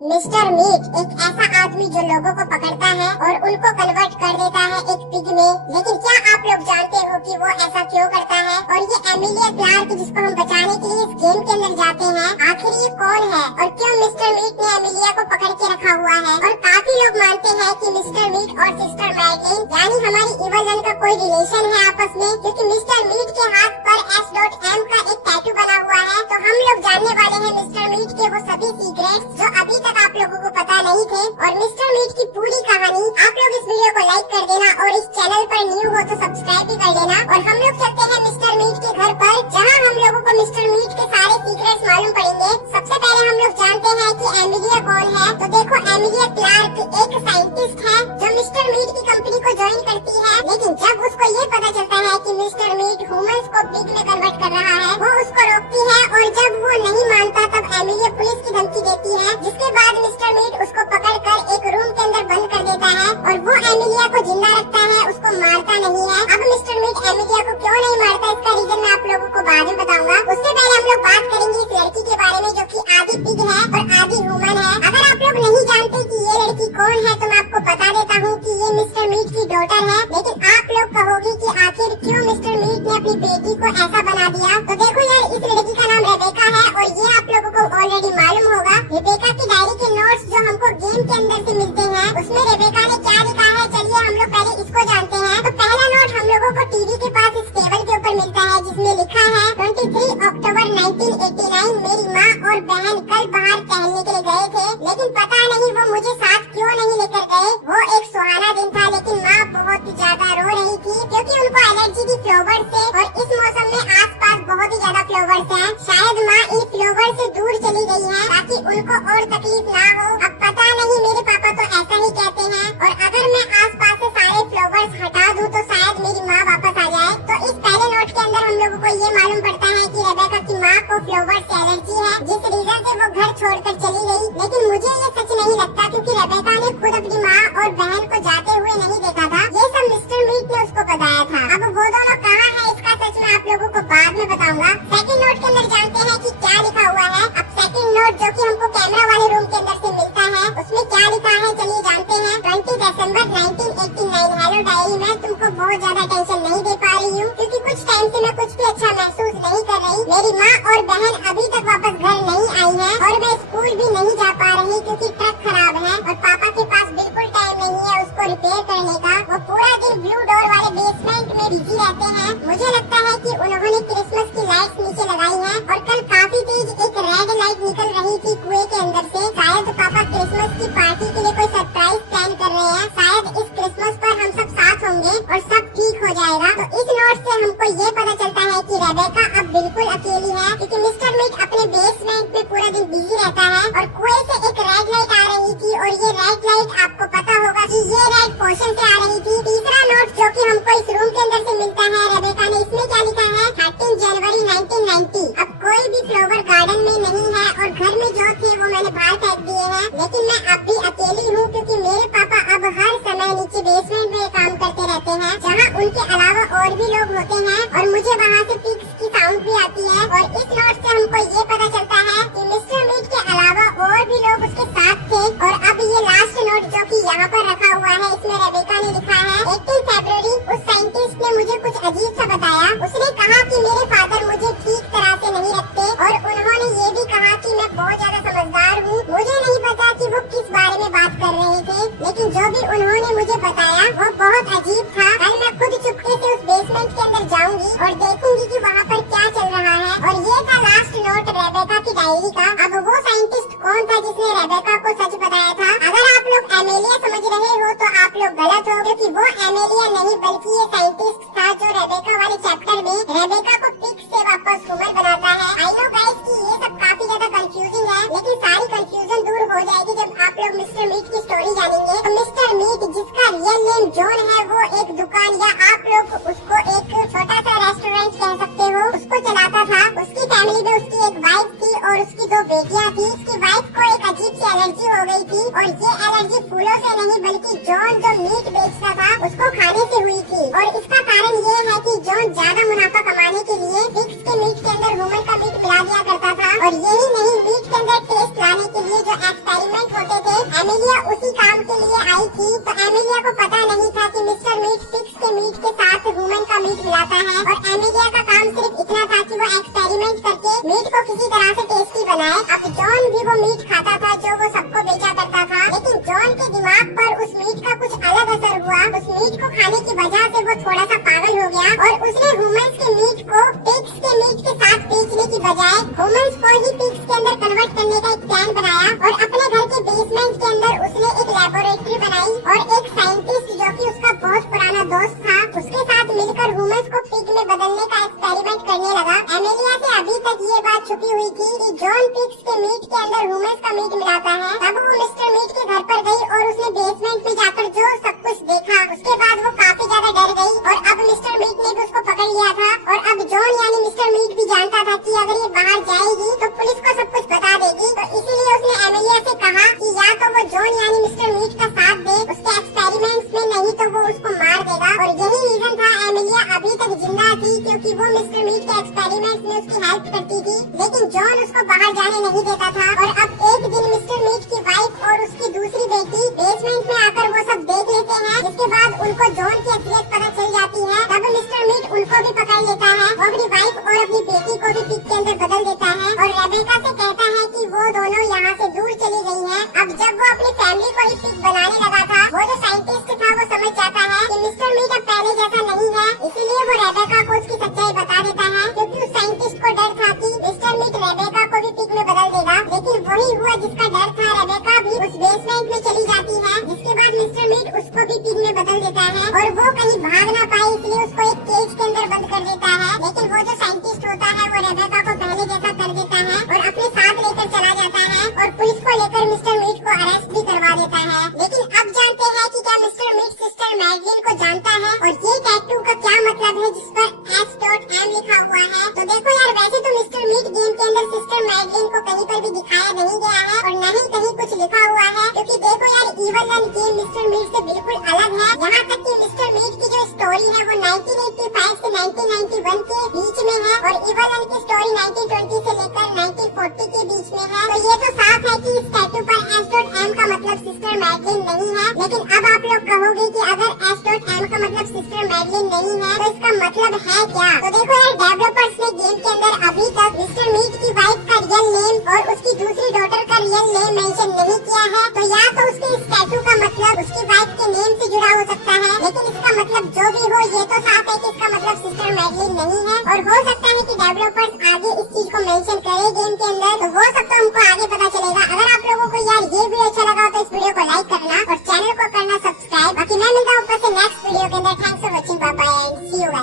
Mister meet एक ऐसा आदमी जो लोगों को पकड़ता है और उनको कन्वर्ट कर देता है एक पिग में। लेकिन क्या आप लोग जानते हो कि वो ऐसा क्यों करता है? और ये एमिलिया क्लार्क जिसको हम बचाने के लिए इस गेम के अंदर जाते हैं, आखिर ये कौन है और क्यों मिस्टर मीट ने एमिलिया को पकड़ के रखा हुआ है? और काफी लोग मानते हैं कि मिस्टर मीट और सिस्टर मैडलिन यानी हमारी इवल वन का कोई रिलेशन है आपस में, क्योंकि मिस्टर मीट के हाथ पर S.M का एक टैटू बना हुआ है। तो हम लोग जानने वाले हैं मिस्टर मीट के वो सभी सीक्रेट्स जो अभी तक आप लोगों को पता नहीं थे, और मिस्टर मीट की पूरी कहानी। आप लोग इस वीडियो को लाइक कर देना और इस चैनल पर न्यू हो तो सब्सक्राइब भी कर देना। और हम लोग चलते हैं मिस्टर मीट के घर पर, जहां हम लोगों को मिस्टर मीट के सारे सीक्रेट्स मालूम पड़ेंगे। सबसे पहले हम लोग जानते हैं कि एमिलिया कौन है। तो देखो, एमिलिया क्लार्क एक साइंटिस्ट है जो मिस्टर मीट की कंपनी को ज्वाइन करती है। लेकिन जब उसको ये पता चलता है कि मिस्टर मीट ह्यूमंस को पिग में कन्वर्ट कर रहा है, वो उसको रोकती है। और जब वो नहीं मानता तब एमिलिया पुलिस की धमकी देती है, जिसके बाद मिस्टर मीट उसको पकड़कर एक रूम के अंदर बंद कर देता है और वो एमिलिया को जिंदा रखता है, उसको मारता नहीं है। अब मिस्टर मीट एमिलिया को क्यों नहीं मारता, इसका रीजन मैं आप लोगों को बाद में बताऊंगा। उससे पहले हम लोग बात करेंगे इस लड़की के बारे में जो कि आधी पिग है और आधी ह्यूमन है। अगर आप लोग नहीं जानते कि ये लड़की कौन है तो मैं आपको बता देता हूँ कि ये मिस्टर मीट की डॉटर है। लेकिन आप लोग कहोगे कि आखिर क्यों मिस्टर मीट ने अपनी बेटी को ऐसा बना दिया? तो देखो यार, इस लड़की का नाम रेबेका है और ये आप लोगों को ऑलरेडी मालूम होगा। रेबेका की डायरी के नोट्स जो हमको गेम के अंदर से मिलते हैं, उसमें रेबेका ने क्या लिखा है, चलिए हम लोग पहले इसको जानते हैं। तो पहला नोट हम लोगों को टीवी के पास इस टेबल के ऊपर मिलता है, जिसमें लिखा है 23 अक्टूबर 1989 मेरी माँ और बहन कल बाहर टहलने के लिए गए थे, लेकिन पता नहीं वो मुझे साथ क्यों नहीं लेकर गए। वो एक सुहाना दिन था, लेकिन माँ बहुत ज्यादा रो रही थी क्योंकि उनको एलर्जी थी फ्लावर से, और इस मौसम में आसपास बहुत ही ज्यादा फ्लावर्स हैं। शायद माँ इन फ्लावर से दूर चली गई है ताकि उनको और तकलीफ ना हो। अब पता नहीं, मेरे पापा तो ऐसा ही कहते हैं। और अगर मैं आसपास से सारे फ्लावर्स हटा दूं तो शायद मेरी माँ वापस आ जाए। तो इस पहले नोट के अंदर हम लोगों को ये मालूम पड़ता है कि रेबेका की माँ को फ्लावर से एलर्जी है, जिस रीजन से वो घर छोड़कर चली गई। लेकिन मुझे ये सच नहीं लगता, क्योंकि रेबेका ने खुद अपनी माँ और बहन को जाते हुए नहीं देखा था। ये सब मिस्टर मीट ने उसको बताया था। अब वो दोनों कहाँ है, इसका सच मैं आप लोगों को बाद में बताऊंगा। सेकंड नोट के अंदर जानते हैं कि क्या लिखा हुआ है। अब सेकंड नोट जो कि हमको कैमरा वाले रूम के अंदर से मिलता है, उसमें क्या लिखा है चलिए जानते हैं। 20 दिसंबर 1989 हेलो डायरी, मैं तुमको बहुत ज्यादा टेंशन नहीं दे पा रही हूँ क्योंकि कुछ टाइम से मैं कुछ भी अच्छा महसूस नहीं कर रही। मेरी माँ और बहन अभी तक वापस घर नहीं आई है और मैं स्कूल भी नहीं जा पा रही क्योंकि ट्रक खराब है और पापा के पास बिल्कुल टाइम नहीं है उसको रिपेयर करने का। वो पूरा दिन ब्लू डोर वाले बेसमेंट में बिजी रहते हैं। मुझे लगता है कि उन्होंने क्रिसमस की लाइट्स नीचे लगाई है और कल काफी तेज एक रेड लाइट निकल रही थी कुएं के अंदर से। शायद पापा क्रिसमस की पार्टी के लिए कोई सरप्राइज प्लान कर रहे हैं। शायद इस क्रिसमस पर हम सब साथ होंगे और सब ठीक हो जाएगा। तो इस नोट से हमको ये पता चलता है कि रेबेका अब बिल्कुल अकेली है, क्योंकि मिस्टर मीट अपने बेसमेंट में पूरा दिन बिजी रहता है और कुएं से एक रेड लाइट आ रही थी। और ये रेड लाइट आपको पता होगा कि ये रेड पोर्शन से आ रही थी। तीसरा नोट जो कि हमको इस रूम के अंदर से मिलता है रेबेका ने, इसमें क्या लिखा है 13 जनवरी 1990। अब कोई भी फ्लावर गार्डन में नहीं है और घर में जो थे वो मैंने बाहर फेंक दिए हैं। लेकिन मैं अब भी अकेली हूँ क्योंकि मेरे पापा अब हर समय नीचे बेसमेंट में काम करते रहते हैं, जहाँ उनके अलावा और भी लोग होते हैं और मुझे वहाँ से पिग्स की साउंड भी आती है। और इस नोट से हमको ये पता चलता है कि मिस्टर मीट के अलावा और भी लोग उसके साथ थे। और अब ये लास्ट नोट जो कि यहाँ पर रखा हुआ है, इसमें रेबेका ने लिखा है 18 फरवरी। उस साइंटिस्ट ने मुझे कुछ अजीब सा बताया। उसने कहा कि मेरे फादर मुझे ठीक तरह से नहीं रखते और उन्होंने ये भी कहा कि मैं बहुत ज्यादा समझदार हूँ। मुझे नहीं पता कि वो किस बारे में बात कर रहे थे, लेकिन जो भी उन्होंने मुझे बताया वो बहुत अजीब था। कल मैं खुद चुपके से उस बेसमेंट के अंदर जाऊंगी और देखूंगी कि वहाँ पर क्या चल रहा है। और ये था लास्ट नोट रेबेका की डायरी का। अब वो साइंटिस्ट कौन था जिसने रेबेका को सच बताया था? अगर आप लोग एमिलिया समझ रहे हो तो आप लोग गलत हो, क्योंकि वो एमिलिया नहीं बल्कि ये साइंटिस्ट था जो रेबेका वाले चैप्टर में रेबेका को पिग से वापस ह्यूमन बनाता है। आई नो गाइस कि ये सब काफी ज्यादा कंफ्यूजिंग है, लेकिन सारी कंफ्यूजन दूर हो जाएगी जब आप लोग मिस्टर मीट की स्टोरी जानेंगे। तो मिस्टर मीट, जिसका रियल नेम जॉन है, वो एक दुकान या आप लोग उसको एक छोटा सा रेस्टोरेंट कह सकते हो, उसको चलाता था। उसकी फैमिली में उसकी एक वाइफ थी और उसकी 2 बेटियां थी। उसकी वाइफ को एक अजीब सी एलर्जी हो गई थी और ये एलर्जी फूलों से नहीं बल्कि जॉन जो मीट बेचता था उसको खाने से हुई थी। और इसका कारण ये है कि जॉन ज्यादा मुनाफा कमाने के लिए पिग्स के मीट के अंदर ह्यूमन का मीट मिला दिया करता था। और यही नहीं, मीट के अंदर टेस्ट लाने के लिए जो जो एक्सपेरिमेंट होते थे, एमिलिया उसी काम के लिए आई थी। तो एमिलिया को पता नहीं था कि मिस्टर मीट पिग्स के मीट के साथ ह्यूमन का मीट मिलाता है, और एमिलिया का काम सिर्फ इतना था कि वो एक्सपेरिमेंट करके मीट को किसी तरह से टेस्टी बनाए। अब जॉन भी वो मीट खाता था जो वो सबको बेचा करता था, लेकिन जॉन के दिमाग पर उस मीट का कुछ अलग असर हुआ। उस मीट को खाने की वजह से वो थोड़ा सा पागल हो गया, और उसने ह्यूमंस के मीट को पिग्स के मीट के साथ बेचने की बजाय ह्यूमंस को ही पिग्स के अंदर कन्वर्ट करने का एक प्लान बनाया। और अपने घर के बेसमेंट के अंदर उसने एक लेबोरेटरी बनाई, और एक साइंटिस्ट जो कि उसका बहुत पुराना दोस्त था, उसके साथ मिलकर ह्यूमंस को पिग में बदलने का एक्सपेरिमेंट करने लगा। एमिलिया से अभी तक ये बात छुपी हुई थी कि जॉन पिग्स के मीट के अंदर ह्यूमंस का मीट मिलाता है। तब वो मिस्टर मीट के घर पर गई और उसने बेसमेंट में जाकर जो सब कुछ देखा, उसके बाद वो काफी ज्यादा डर गई, और अब मिस्टर मीट ने भी उसको पकड़ लिया था। और अब जॉन यानी मिस्टर मीट भी जानता था कि अगर ये बाहर जाएगी तो पुलिस को सब कुछ बता देगी। तो इसीलिए उसने एमिलिया से कहा कि या तो वो जॉन यानी मिस्टर मीट का साथ दे उसके एक्सपेरिमेंट्स में, नहीं तो वो उसको मार देगा। और यही रीजन था एमिलिया अभी तक जिंदा थी, क्योंकि वो मिस्टर मीट के एक्सपेरिमेंट्स में उसकी हेल्प करती थी, लेकिन जॉन उसको बाहर जाने नहीं देता था। और अब एक दिन मिस्टर मीट की वाइफ और उसकी दूसरी बेटी बेसमेंट में आकर वो सब देख लेते हैं, जिसके बाद उनको जॉन की असलियत पता चल जाती है। तब मिस्टर मीट उनको भी पकड़ लेता है, वो अपनी वाइफ और अपनी बेटी को भी पिग के अंदर बदल देता है, और रेबेका से कहता है कि वो दोनों यहाँ से दूर चली गई हैं। अब जब वो अपनी फैमिली को ही पिग बनाने लगा था, वो जो साइंटिस्ट था वो समझ जाता है कि मिस्टर मीट अब पहले जैसा नहीं है, इसीलिए वो रेबेका को उसकी सच्चाई बता देता है, क्योंकि उस साइंटिस्ट को डर था कि मिस्टर मीट रेबेका को भी पिग में बदल देगा। लेकिन वही हुआ जिसका डर था, रेबेका भी उस बेसमेंट में चली जाती है, जिसके बाद मिस्टर मीट उसको भी पिग में बदल देता है, और वो कहीं भाग ना पाए इसलिए उसको एक केज के अंदर बंद कर देता है। लेकिन वो जो साइंटिस्ट होता है वो रेबेका को पहले जैसा कर देता है और अपने साथ लेकर चला जाता है, और पुलिस को लेकर मिस्टर मीट को अरेस्ट भी करवा देता है। लेकिन अब जानते हैं कि क्या मिस्टर मीट सिस्टर मैडलिन को जानता है, और ये टैटू का क्या मतलब है जिस पर S.M लिखा हुआ है। तो देखो यार, वैसे तो मिस्टर मीट गेम के अंदर सिस्टर मैडलिन को कहीं पर भी दिखाया नहीं गया है, और न ही कहीं कुछ लिखा हुआ है, क्योंकि देखो यार, even run game mister meet से बिल्कुल अलग है। यहाँ तक कि मिस्टर मीट की जो स्टोरी है वो 1985 से 1991 के बीच में है, और इवन रन की स्टोरी 1920 से लेकर 1940 के बीच में है। तो ये तो साफ है कि इस टैटू पर S.M का मतलब सिस्टर मैडलिन नहीं है। लेकिन अब आप लोग कहोगे कि अगर S.M का मतलब सिस्टर मैडलिन नहीं है तो इसका मतलब है क्या? तो देखो यार, डेवलपर्स ने गेम के अंदर अभी तक मिस्टर मीट की वाइफ का रियल नेम और उसकी दूसरी डॉटर का रियल नेम मेंशन नहीं किया है। तो या तो उसके इस टैटू का मतलब उसकी वाइफ के नेम से जुड़ा हो सकता है, लेकिन इसका मतलब जो भी हो, ये तो साफ है कि इसका मतलब सिस्टर मैडलिन नहीं है। और हो सकता है कि डेवलपर्स आगे इस चीज को मेंशन करे गेम के अंदर, तो वो सब तो हमको आगे पता चलेगा। अगर आप लोगों को यार ये वीडियो अच्छा लगा तो इस वीडियो को लाइक करना और चैनल को करना सब्सक्राइब। बाकी मैं मिलता हूँ ऊपर से नेक्स्ट वीडियो के अंदर।